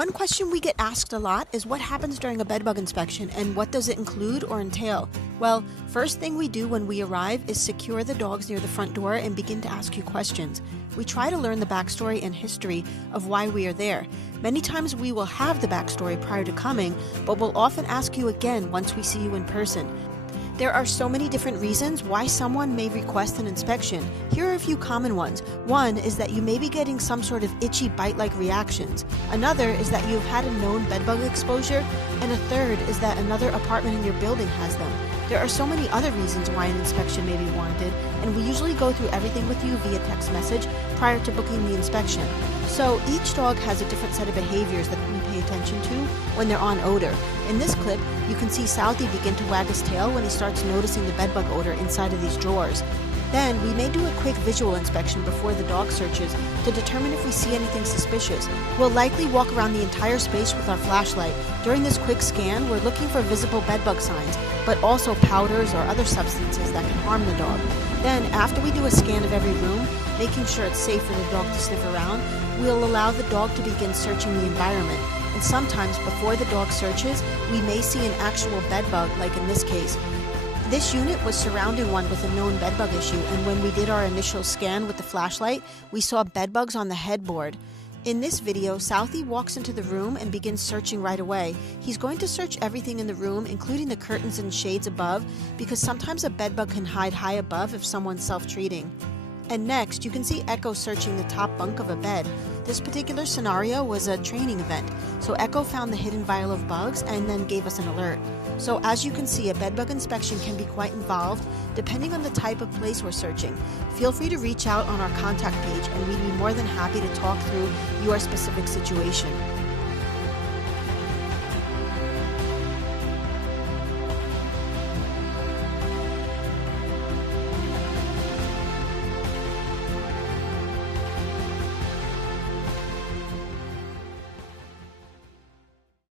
One question we get asked a lot is what happens during a bedbug inspection and what does it include or entail? Well, first thing we do when we arrive is secure the dogs near the front door and begin to ask you questions. We try to learn the backstory and history of why we are there. Many times we will have the backstory prior to coming, but we'll often ask you again once we see you in person. There are so many different reasons why someone may request an inspection. Here are a few common ones. One is that you may be getting some sort of itchy bite-like reactions. Another is that you've had a known bedbug exposure. And a third is that another apartment in your building has them. There are so many other reasons why an inspection may be warranted, and we usually go through everything with you via text message prior to booking the inspection. So each dog has a different set of behaviors that we pay attention to when they're on odor. In this clip, you can see Southy begin to wag his tail when he starts noticing the bedbug odor inside of these drawers. Then, we may do a quick visual inspection before the dog searches to determine if we see anything suspicious. We'll likely walk around the entire space with our flashlight. During this quick scan, we're looking for visible bedbug signs, but also powders or other substances that can harm the dog. Then, after we do a scan of every room, making sure it's safe for the dog to sniff around, we'll allow the dog to begin searching the environment. And sometimes, before the dog searches, we may see an actual bedbug, like in this case. This unit was surrounding one with a known bedbug issue, and when we did our initial scan with the flashlight, we saw bedbugs on the headboard. In this video, Southy walks into the room and begins searching right away. He's going to search everything in the room, including the curtains and shades above, because sometimes a bedbug can hide high above if someone's self-treating. And next, you can see Ecko searching the top bunk of a bed. This particular scenario was a training event, so Ecko found the hidden vial of bugs and then gave us an alert. So as you can see, a bedbug inspection can be quite involved depending on the type of place we're searching. Feel free to reach out on our contact page and we'd be more than happy to talk through your specific situation.